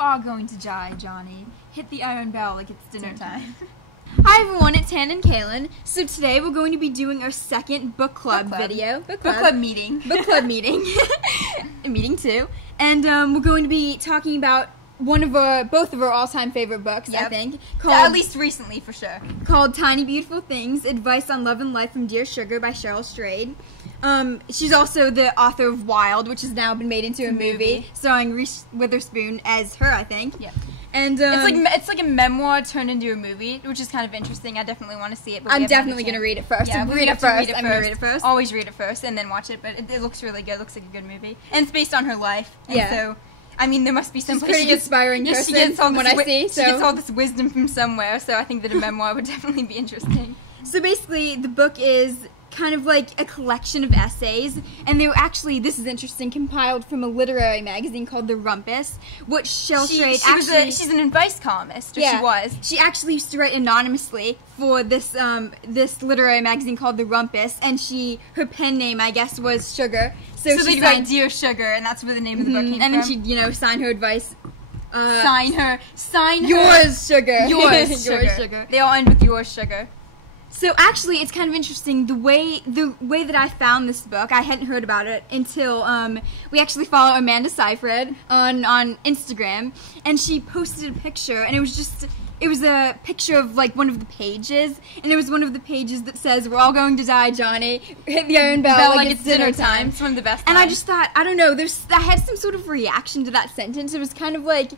are going to die, Johnny. Hit the iron bell like it's dinner time. Hi everyone, it's Hannah and Cailin. So today we're going to be doing our second book club video. Book club meeting. Book club meeting. Meeting 2. And we're going to be talking about both of our all-time favorite books, I think. At least recently, for sure. Called Tiny Beautiful Things, Advice on Love and Life from Dear Sugar by Cheryl Strayed. She's also the author of Wild, which has now been made into a movie, starring Reese Witherspoon as her, I think. Yeah. And it's like a memoir turned into a movie, which is kind of interesting. I definitely want to see it. But I'm definitely going to read it first. Yeah, I'm going to read it first. Always read it first and then watch it, but it looks really good. It looks like a good movie. And it's based on her life. And so, I mean, there must be some place. She's a pretty inspiring person from what I see. She gets all this wisdom from somewhere, so I think that a memoir would definitely be interesting. So basically, the book is kind of like a collection of essays, and they were actually, this is interesting, compiled from a literary magazine called The Rumpus, which Cheryl Strayed actually... she's an advice columnist, or she was. She actually used to write anonymously for this this literary magazine called The Rumpus, and her pen name, I guess, was Sugar. So they'd write Dear Sugar, and that's where the name of the book came from. And then she'd, sign her advice. Sign her. Yours, Sugar. Yours, Sugar. They all end with Yours, Sugar. So actually, it's kind of interesting, the way that I found this book. I hadn't heard about it until we actually follow Amanda Seyfried on Instagram, and she posted a picture, and it was a picture of like one of the pages, and it was one of the pages that says, "We're all going to die, Johnny. Hit the iron bell like it's dinner time." It's one of the best. And I just thought, I don't know, I had some sort of reaction to that sentence. It was kind of like.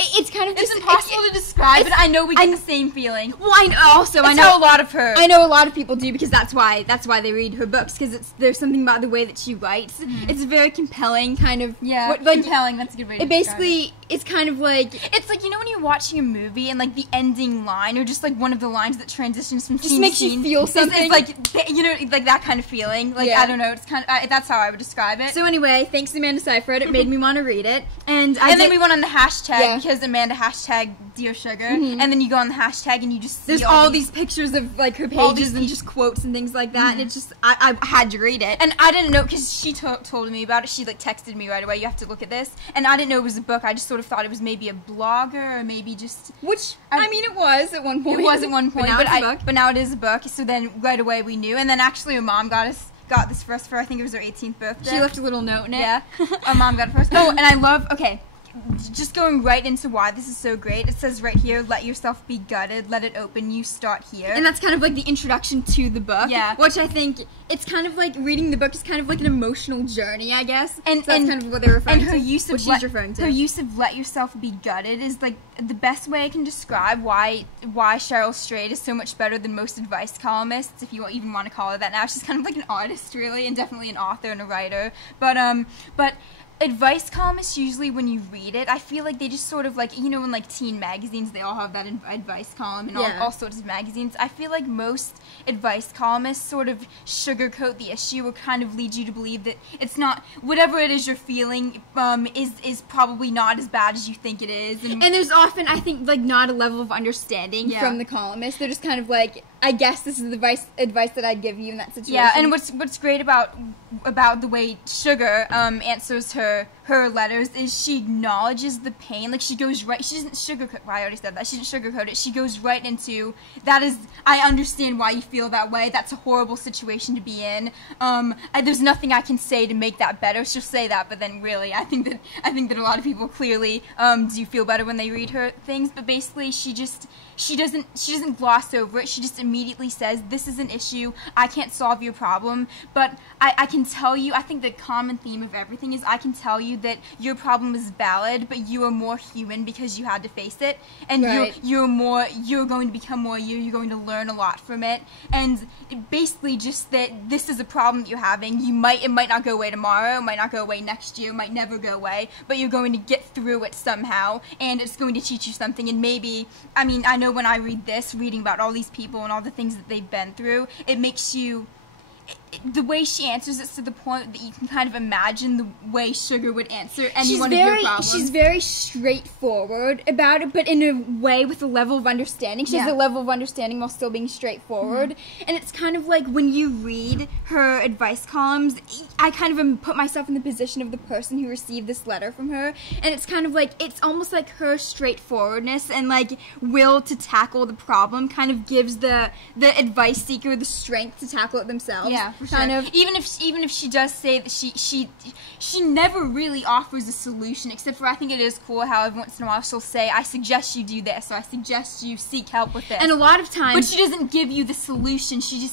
It's impossible to describe, but I know we get the same feeling. Well, I know how a lot of her. I know a lot of people do, because that's why they read her books, because there's something about the way that she writes. It's a very compelling kind of compelling. That's a good way to describe it. It's kind of like it's like, when you're watching a movie and like the ending line or just like one of the lines that transitions from scene just makes you feel something. It's like like that kind of feeling. Like I don't know. It's kind of that's how I would describe it. So anyway, thanks to Amanda Seyfried, it made me want to read it, and then we went on the hashtag because Amanda hashtag Dear Sugar, and then you go on the hashtag and you just see there's all these pictures of like her pages and just quotes and things like that, and it's just I had to read it, and I didn't know because she told me about it. She like texted me right away. You have to look at this, and I didn't know it was a book. I just sort of thought it was maybe a blogger or maybe just I mean it was at one point. It was at one point, but now it is a book. So then right away we knew, and then actually her mom got this for us for I think it was her 18th birthday. She left a little note in it. Yeah, our mom got it for us. Oh, and I love just going right into why this is so great. It says right here, let yourself be gutted, let it open, you start here. And that's kind of like the introduction to the book. Yeah. Which I think, it's kind of like, reading the book is kind of like an emotional journey, I guess. And so that's kind of what they're referring to. And her use of her use of let yourself be gutted is like the best way I can describe why Cheryl Strayed is so much better than most advice columnists, if you even want to call her that now. She's kind of like an artist, really, and definitely an author and a writer. But advice columnists, usually when you read it, I feel like they just sort of like, in like teen magazines, they all have that advice column and all sorts of magazines. I feel like most advice columnists sort of sugarcoat the issue or kind of lead you to believe that it's not, whatever it is you're feeling is probably not as bad as you think it is. And there's often, I think, like not a level of understanding from the columnist. They're just kind of like, I guess this is the advice that I'd give you in that situation. Yeah, and what's great about the way Sugar answers her letters is she acknowledges the pain. Like she doesn't sugarcoat. Well, I already said that. She didn't sugarcoat it. She goes right into I understand why you feel that way. That's a horrible situation to be in. There's nothing I can say to make that better. She'll say that, but then really, I think that a lot of people clearly do feel better when they read her things. But basically, she doesn't gloss over it. She just immediately says, this is an issue. I can't solve your problem, but I can tell you, I think the common theme of everything is I can tell you that your problem is valid, but you are more human because you had to face it, and you're going to become more you. You're going to learn a lot from it, and basically just that this is a problem that you're having. It might not go away tomorrow. It might not go away next year. It might never go away, but you're going to get through it somehow, and it's going to teach you something. And maybe, I know when I read this, reading about all these people and all the things that they've been through, it makes you the way she answers it's to the point that you can kind of imagine the way Sugar would answer any one of your problems. She's very straightforward about it, but in a way with a level of understanding. She has a level of understanding while still being straightforward. And it's kind of like when you read her advice columns, I kind of put myself in the position of the person who received this letter from her, and it's kind of like, it's almost like her straightforwardness and like will to tackle the problem kind of gives the advice seeker the strength to tackle it themselves. Yeah, for sure. Kind of. Even if she does say that she never really offers a solution, except for I think it is cool how every once in a while she'll say, I suggest you do this, or I suggest you seek help with this. And a lot of times, but she doesn't give you the solution. She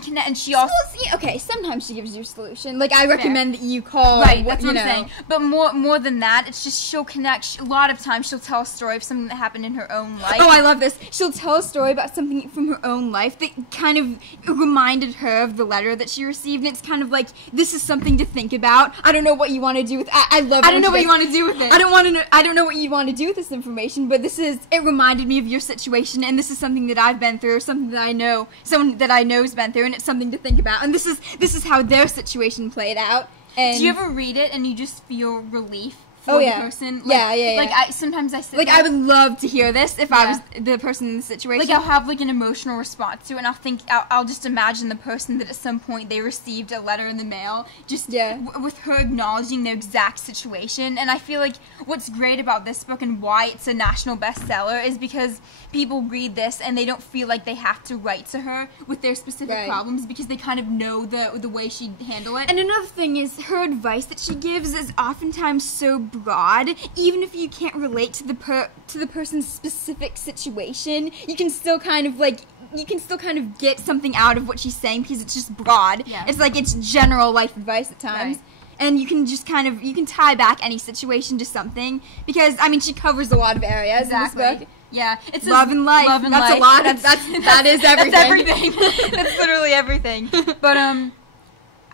can, and she also. Okay, sometimes she gives you a solution. Like, I recommend that you call. Right, that's what I'm saying. But more than that, it's just she'll connect. A lot of times she'll tell a story of something that happened in her own life. Oh, I love this. She'll tell a story about something from her own life that kind of reminded her of the letter that she received. And it's kind of like, this is something to think about. I don't know what you want to do with. I love. I don't know what you want to do with it. I don't know what you want to do with this information. But it reminded me of your situation, and this is something that I've been through, something that I know, someone that I know's been through, and it's something to think about. And this is how their situation played out. And do you ever read it and you just feel relief for the person? Like, yeah. Like, sometimes I sit like, there, I would love to hear this if I was the person in the situation. Like, I'll have, like, an emotional response to it, and I'll just imagine the person that at some point they received a letter in the mail, just with her acknowledging their exact situation. And I feel like what's great about this book and why it's a national bestseller is because people read this and they don't feel like they have to write to her with their specific problems because they kind of know the way she'd handle it. And another thing is, her advice that she gives is oftentimes so broad. Even if you can't relate to the person's specific situation, you can still kind of get something out of what she's saying because it's just broad. Yeah. It's like it's general life advice at times. Right. And you can just you can tie back any situation to something because, I mean, she covers a lot of areas in this book. Yeah, it's love and life. Love and that's life. A lot. That is everything. That's everything. That's literally everything. But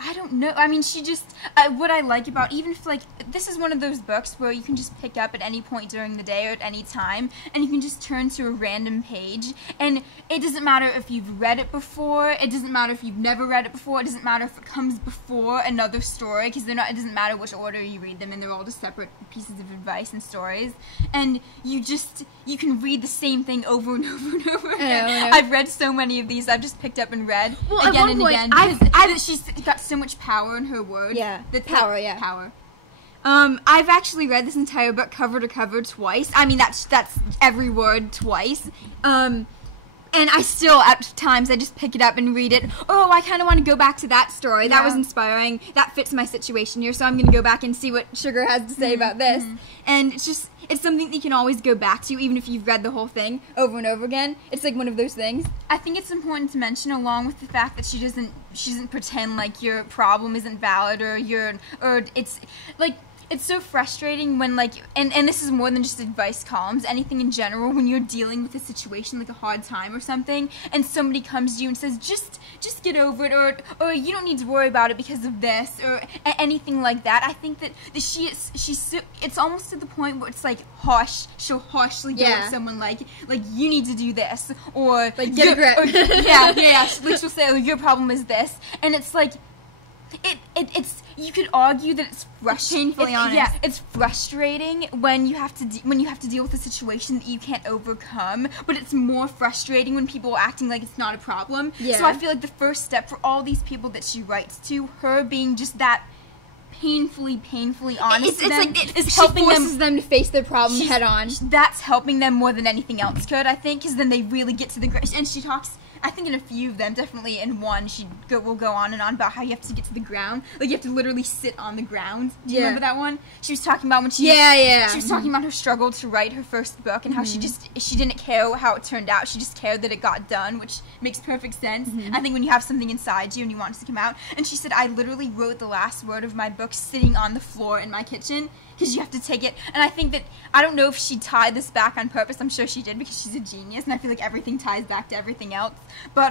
I don't know. I mean, she just what I like about, even if, like, this is one of those books where you can just pick up at any point during the day or at any time, and you can just turn to a random page, and it doesn't matter if you've read it before, it doesn't matter if you've never read it before, it doesn't matter if it comes before another story, because it doesn't matter which order you read them, and they're all just separate pieces of advice and stories, and you can read the same thing over and over and over again. I've read so many of these I've just picked up and read again and again, because she's got so much power in her words. Yeah, power. Power. I've actually read this entire book cover to cover twice. I mean, that's every word twice. And I still, at times, I just pick it up and read it. Oh, I kind of want to go back to that story. That was inspiring. That fits my situation here, so I'm going to go back and see what Sugar has to say about this. And it's something that you can always go back to, even if you've read the whole thing over and over again. It's like one of those things. I think it's important to mention, along with the fact that she doesn't pretend like your problem isn't valid or it's like, it's so frustrating when, like, and this is more than just advice columns, anything in general, when you're dealing with a situation like a hard time or something, and somebody comes to you and says, just get over it, or you don't need to worry about it because of this, or anything like that. I think that it's almost to the point where it's like harsh. She'll harshly go at someone like you need to do this, or like get a grip. Like she'll say, oh, your problem is this, and it's like, it's you could argue that it's frustrating. Painfully honest. Yeah, it's frustrating when you have to deal with a situation that you can't overcome. But it's more frustrating when people are acting like it's not a problem. Yeah. So I feel like the first step for all these people that she writes to, her being just that painfully honest, it's helping them to face their problem head on. That's helping them more than anything else could, I think, because then they really get to the ground. And she talks, I think in a few of them, definitely in one, will go on and on about how you have to get to the ground. Like, you have to literally sit on the ground. Do you remember that one? She was talking about when she was talking about her struggle to write her first book and how she didn't care how it turned out. She just cared that it got done, which makes perfect sense. I think when you have something inside you and you want it to come out. And she said, I literally wrote the last word of my book sitting on the floor in my kitchen, because you have to take it. And I think that, I don't know if she tied this back on purpose. I'm sure she did, because she's a genius, and I feel like everything ties back to everything else. But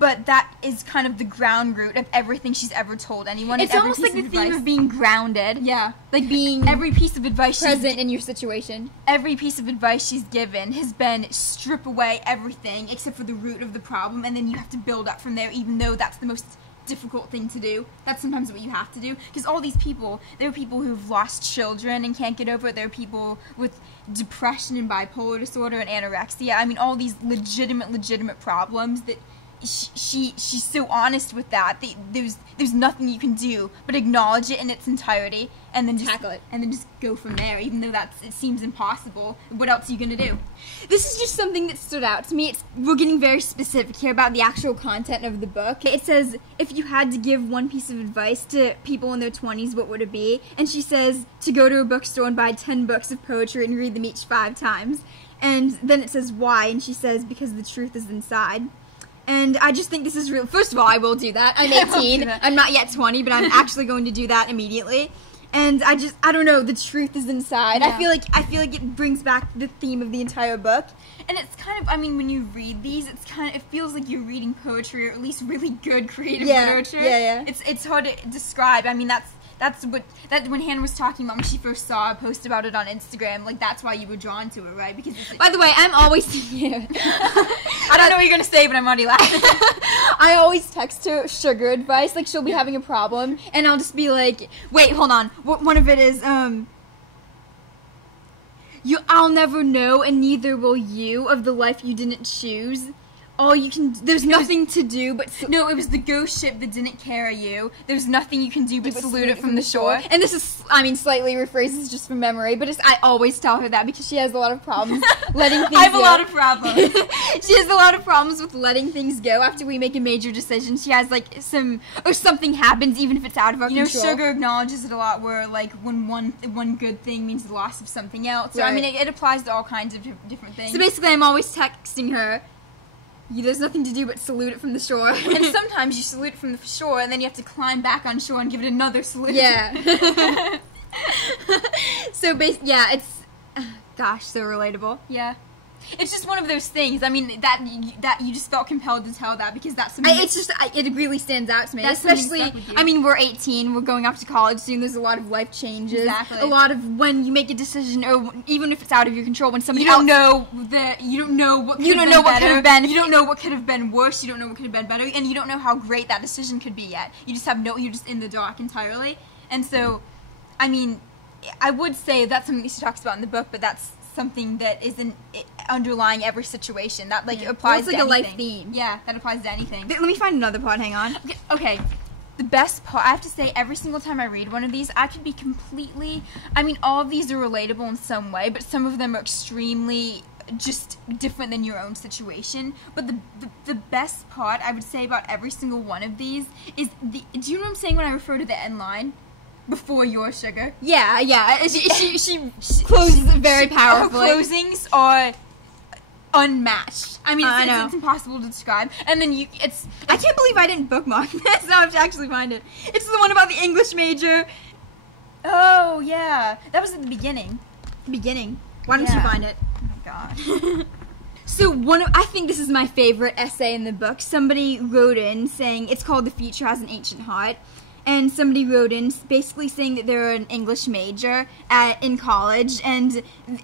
that is kind of the ground root of everything she's ever told anyone. It's almost like the theme of being grounded. Yeah. Like being every piece of advice present in your situation. Every piece of advice she's given has been strip away everything except for the root of the problem, and then you have to build up from there, even though that's the most difficult thing to do. That's sometimes what you have to do. Because all these people, there are people who've lost children and can't get over it. There are people with depression and bipolar disorder and anorexia. I mean, all these legitimate problems that she's so honest with that. There's nothing you can do but acknowledge it in its entirety and then just tackle it, and then just go from there. Even though it seems impossible, what else are you gonna do? This is just something that stood out to me. We're getting very specific here about the actual content of the book. It says, if you had to give one piece of advice to people in their 20s, what would it be? And she says to go to a bookstore and buy 10 books of poetry and read them each 5 times. And then it says why, and she says because the truth is inside. And I just think this is real. First of all, I will do that. I'm 18. I'm not yet 20, but I'm actually going to do that immediately. And I don't know, the truth is inside. Yeah. I feel like it brings back the theme of the entire book. And it's kind of, I mean, when you read these, it feels like you're reading poetry, or at least really good creative literature. Yeah. It's hard to describe. I mean, that's when Hannah was talking about when she first saw a post about it on Instagram, like, that's why you were drawn to it, right? Because by the way, I'm always here. I don't know what you're gonna say, but I'm already laughing. I always text her sugar advice, like she'll be having a problem, and I'll just be like, wait, hold on. One of it is, I'll never know, and neither will you, of the life you didn't choose. There's nothing to do but... No, it was the ghost ship that didn't carry you. There's nothing you can do but salute it from the shore. And this is, I mean, slightly rephrases just from memory, but I always tell her that because she has a lot of problems letting things go. I have a lot of problems. She has a lot of problems with letting things go after we make a major decision. She has, like, something happens, even if it's out of our control. Sugar acknowledges it a lot, where, like, when one good thing means the loss of something else. So, right. I mean, it applies to all kinds of different things. So basically, I'm always texting her, there's nothing to do but salute it from the shore. And sometimes you salute it from the shore, and then you have to climb back on shore and give it another salute. Yeah. So it's... Gosh, so relatable. Yeah. It's just one of those things. I mean, that you just felt compelled to tell that because that's something... It really stands out to me. That's especially, I mean, we're 18, we're going off to college soon, there's a lot of life changes. Exactly. A lot of when you make a decision, or even if it's out of your control, when somebody you don't know what could have been. You don't know what could have been worse, you don't know what could have been better, and you don't know how great that decision could be yet. You're just in the dark entirely. And so, I mean, I would say that's something that she talks about in the book, but that's something that isn't underlying every situation. That applies to anything. It's like a life theme. Yeah, that applies to anything. Let me find another part, hang on. Okay. The best part, I have to say, every single time I read one of these, I could be completely, I mean, all of these are relatable in some way, but some of them are extremely just different than your own situation. But the best part, I would say, about every single one of these is do you know what I'm saying when I refer to the end line? Before your sugar. Yeah. She closes very powerfully. Her closings are unmatched. I mean, it's impossible to describe. And then I can't believe I didn't bookmark this. Now I have to actually find it. It's the one about the English major. Oh, yeah. That was at the beginning. Why don't you find it? Oh, my God. So I think this is my favorite essay in the book. Somebody wrote in saying, it's called The Future Has an Ancient Heart. And somebody wrote in basically saying that they're an English major in college, and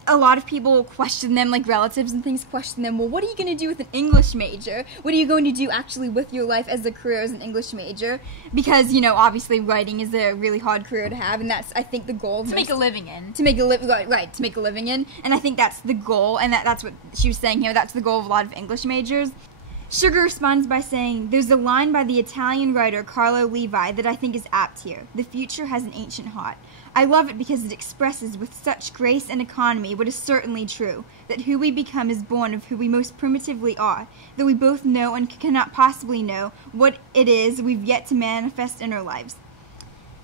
a lot of people question them, like relatives and things question them, well, what are you going to do with an English major? What are you going to do actually with your life as a career as an English major? Because, obviously writing is a really hard career to have, and that's, I think, the goal. To make a living in. To make a living in. And I think that's the goal, and that's what she was saying here, that's the goal of a lot of English majors. Sugar responds by saying, there's a line by the Italian writer Carlo Levi that I think is apt here. The future has an ancient heart. I love it because it expresses with such grace and economy what is certainly true, that who we become is born of who we most primitively are, though we both know and cannot possibly know what it is we've yet to manifest in our lives.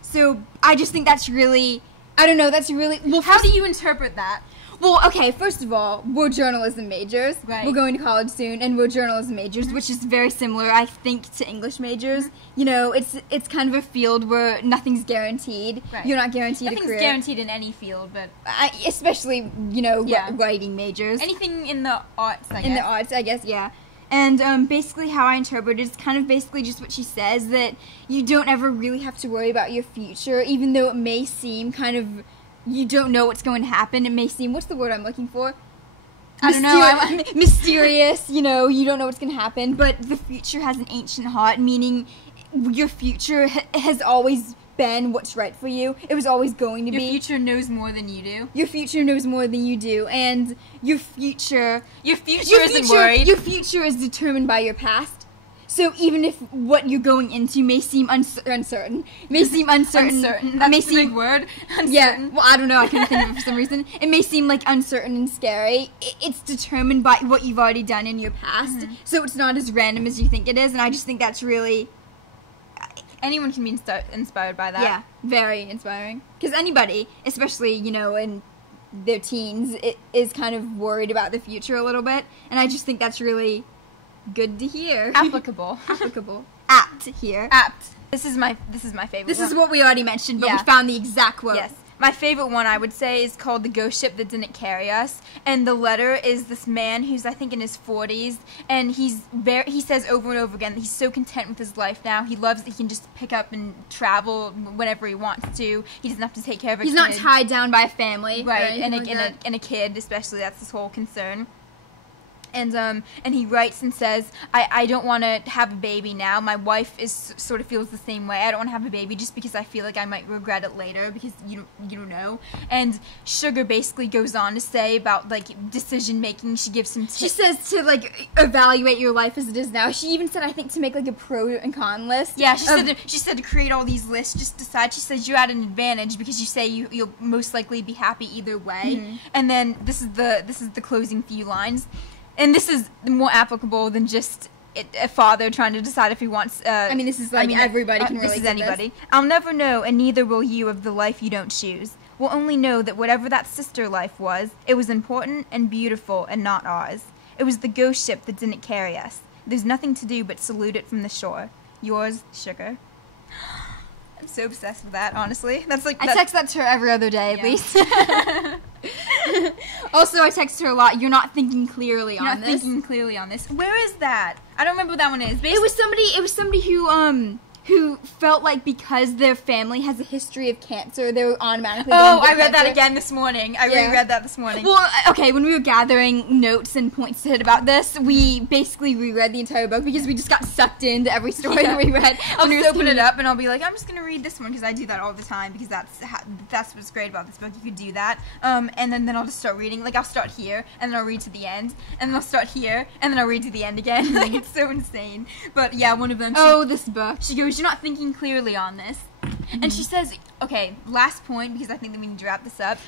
So, I just think that's really, well, how do you interpret that? Well, okay, first of all, we're journalism majors. Right. We're going to college soon, and we're journalism majors, which is very similar, I think, to English majors. It's kind of a field where nothing's guaranteed. Right. You're not guaranteed a career. Nothing's guaranteed in any field, but... especially, writing majors. Anything in the arts, I guess. In the arts, I guess, yeah. And basically how I interpret it is kind of basically just what she says, that you don't ever really have to worry about your future, even though it may seem kind of... You don't know what's going to happen. It may seem, what's the word I'm looking for? I don't know. Mysterious, you don't know what's going to happen. But the future has an ancient heart, meaning your future has always been what's right for you. It was always going to be. Your future knows more than you do. Your future knows more than you do, and your future isn't worried. Your future is determined by your past. So even if what you're going into may seem uncertain, That's a big word. Uncertain. Yeah, well, I don't know. I couldn't think of it for some reason. It may seem like uncertain and scary. It's determined by what you've already done in your past, so it's not as random as you think it is. And I just think that's really. Anyone can be inspired by that. Yeah, very inspiring. Because anybody, especially, in their teens, is kind of worried about the future a little bit. And I just think that's really good to hear. Applicable. Apt here. Apt. This is my favorite This one. is what we already mentioned, but Yeah. we found the exact quote. Yes. My favorite one, I would say, is called The Ghost Ship That Didn't Carry Us. And the letter is this man who's, I think, in his 40s. And he says over and over again that he's so content with his life now. He loves that he can just pick up and travel whenever he wants to. He doesn't have to take care of a kid. He's not tied down by a family. Right, and and a kid, especially. That's his whole concern. And he writes and says, I don't want to have a baby now. My wife sort of feels the same way. I don't want to have a baby just because I feel like I might regret it later because you don't know. And Sugar basically goes on to say about, like, decision making. She gives him tips. She says to, like, evaluate your life as it is now. She even said, I think, to make, like, a pro and con list. Yeah, she said to create all these lists, just decide. She says you're at an advantage because you say you'll most likely be happy either way. And then this is the closing few lines. And this is more applicable than just a father trying to decide if he wants... this is like everybody can relate to this. This is anybody. I'll never know, and neither will you, of the life you don't choose. We'll only know that whatever that sister life was, it was important and beautiful and not ours. It was the ghost ship that didn't carry us. There's nothing to do but salute it from the shore. Yours, Sugar. I'm so obsessed with that, honestly. I text that to her every other day, at least. Also, I text her a lot. You're not thinking clearly on this. Where is that? I don't remember what that one is. It was somebody who felt like because their family has a history of cancer, they were automatically going to get I read cancer. that again this morning. I reread that this morning. Well, okay, when we were gathering notes and points to hit about this, we basically reread the entire book because we just got sucked into every story that we read. I'll just open it up and I'll be like, I'm just going to read this one because I do that all the time because that's what's great about this book. You could do that. And then I'll just start reading. Like, I'll start here and then I'll read to the end. And then I'll start here and then I'll read to the end again. Like, it's so insane. But yeah, one of them. This book. She goes, you're not thinking clearly on this. And she says, okay, last point, because I think that we need to wrap this up.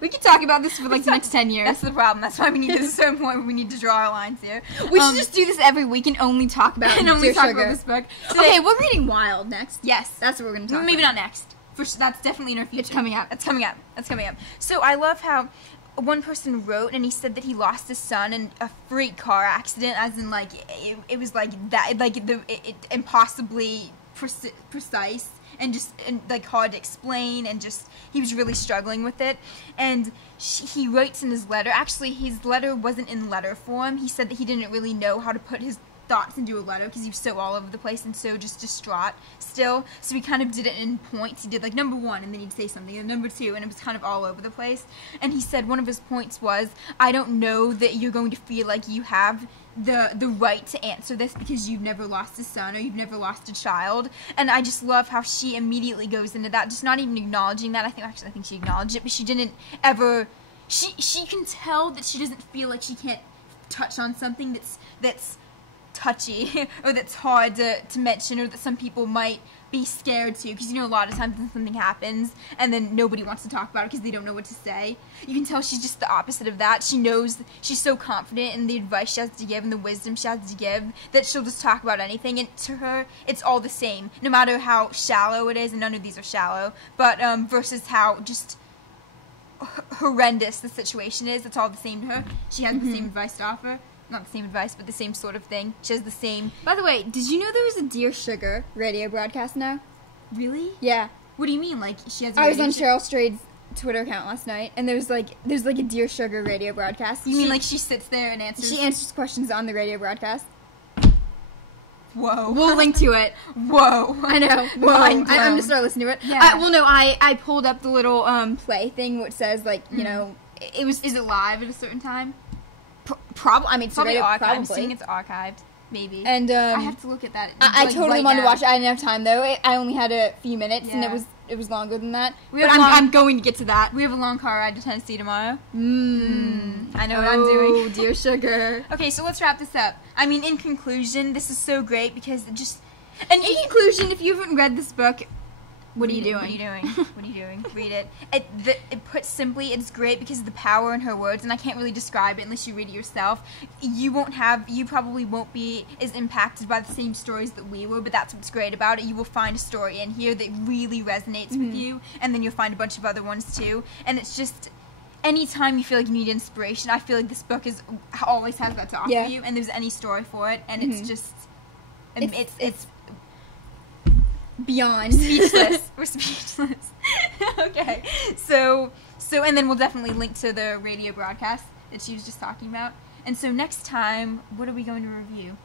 We could talk about this for like the next 10 years. That's the problem. That's why we need, this is so important. We need to draw our lines here. We should just do this every week and only talk about about this book. Okay, we're reading Wild next. Yes. That's what we're going to talk about. Maybe not next. That's definitely in our future. It's coming up. That's coming up. So I love how one person wrote and he said that he lost his son in a freak car accident, as in, like, it was like that, like it impossibly precise and just like hard to explain, and just he was really struggling with it. And he writes in his letter, actually his letter wasn't in letter form. He said that he didn't really know how to put his thoughts into a letter because he was so all over the place and so just distraught still. So he kind of did it in points. He did like number 1 and then he'd say something, and number 2, and it was kind of all over the place. And he said one of his points was, I don't know that you're going to feel like you have the right to answer this because you've never lost a son or you've never lost a child. And I just love how she immediately goes into that, just not even acknowledging that. I think she acknowledged it, but she didn't ever. She can tell that she doesn't feel like she can't touch on something that's touchy or that's hard to mention, or that some people might be scared to, because a lot of times when something happens and then nobody wants to talk about it because they don't know what to say. You can tell she's just the opposite of that. She knows, she's so confident in the advice she has to give and the wisdom she has to give that she'll just talk about anything, and to her it's all the same, no matter how shallow it is, and none of these are shallow, but versus how just horrendous the situation is. It's all the same to her. She has the same advice to offer. Not the same advice, but the same sort of thing. She has the same... By the way, did you know there was a Dear Sugar radio broadcast now? Really? Yeah. What do you mean? Like, she has a I was on Cheryl Strayed's Twitter account last night, and there's like a Dear Sugar radio broadcast. You mean like she sits there and answers... She answers questions on the radio broadcast. Whoa. We'll link to it. Whow. I know. Whoa. I'm gonna start listening to it. Yeah. I pulled up the little play thing which says, like, it was... Is it live at a certain time? Probably. I mean, Probably archived. I'm probably. assuming it's archived. Maybe. And I have to look at that. I like, totally right wanted to now. watch it. I didn't have time though. I only had a few minutes, and Yeah. it was longer than that. We But have I'm going to get to that. We have a long car ride to Tennessee tomorrow. I know what I'm doing. Oh, dear sugar. Okay, so let's wrap this up. I mean, in conclusion, this is so great because it just... And In conclusion, if you haven't read this book, what are you doing? What are you doing? What are you doing? Read it. It put simply, it's great because of the power in her words, and I can't really describe it unless you read it yourself. You probably won't be as impacted by the same stories that we were, but that's what's great about it. You will find a story in here that really resonates with you, and then you'll find a bunch of other ones too. And it's just, anytime you feel like you need inspiration, I feel like this book always has that to offer you, and there's any story for it, and it's just, it's beyond speechless. We're speechless. Okay. So, and then we'll definitely link to the radio broadcast that she was just talking about. And so next time, what are we going to review?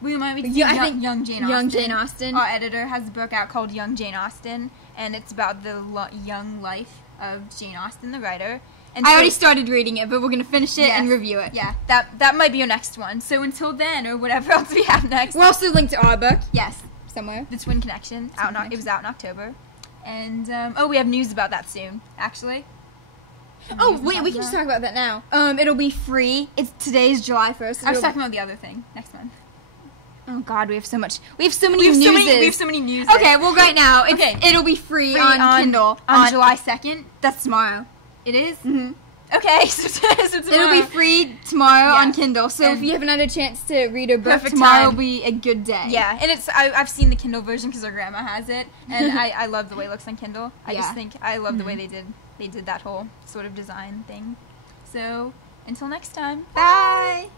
We might be I think Young Jane Austen. Young Jane Austen. Our editor has a book out called Young Jane Austen, and it's about the young life of Jane Austen, the writer. And I already started reading it, but we're going to finish it and review it. Yeah, that might be your next one. So until then, or whatever else we have next. We'll also link to our book. Yes. Somewhere. The Twin Connection. It was out in October. And, we have news about that soon, actually. Oh, wait, we can just talk about that now. It'll be free. Today's July 1st. I was talking about the other thing next month. Oh God, we have so many news. We have so many news. Okay, well right now, it'll be free on Kindle. On July 2nd? That's tomorrow. It is? Mm-hmm. Okay, so tomorrow. It'll be free tomorrow on Kindle. So if you haven't had a chance to read a book, tomorrow will be a good day. Yeah, and I've seen the Kindle version because our grandma has it, and I love the way it looks on Kindle. I just think I love the way they did that whole sort of design thing. So until next time, Bye.